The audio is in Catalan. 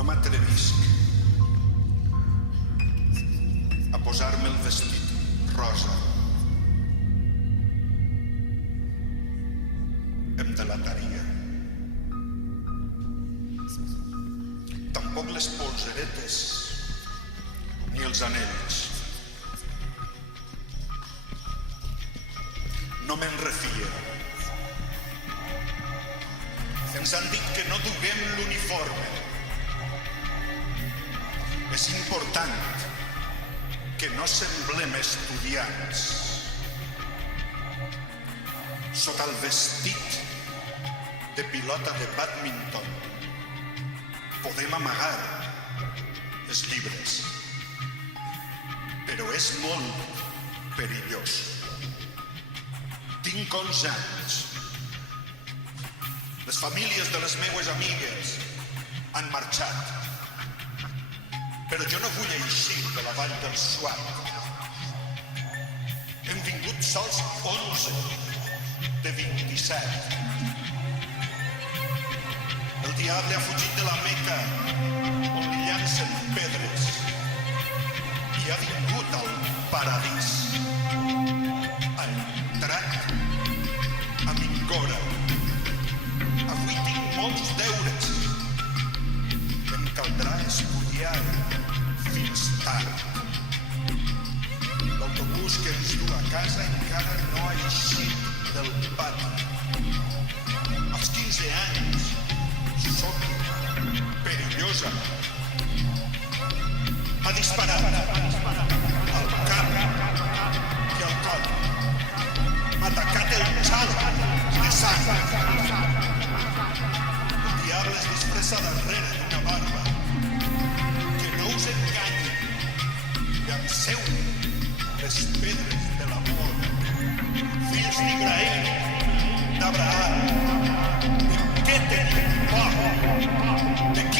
No m'atrevisc a posar-me el vestit rosa. Em delataria. Tampoc les polseretes ni els anells. No me'n refia. Ens han dit que no duguem l'uniforme. És important que no semblem estudiants. Sota el vestit de pilota de bàdminton podem amagar els llibres, però és molt perillós. Tinc 11 anys. Les famílies de les meues amigues han marxat, però jo no vull eixir de la vall del Suat. Hem vingut sols 11 de 27. El diable ha fugit de la Meca, on li llancen pedres, i ha vingut al paradís. Ha entrat a Mingora. Avui tinc molts deures. Em caldrà estudiar fins tard. L'autobús que ens du a casa encara no ha eixit del pati. Als 15 anys soc perillosa. M'ha disparat al cap i al coll. M'ha tacat el xal de sang. El diable es disfressa darrere d'una barba. Que no us enganyi. Llanceu les pedres de l'amor. Fills d'Ibrahim, d'Abraham. De què tenim por? De qui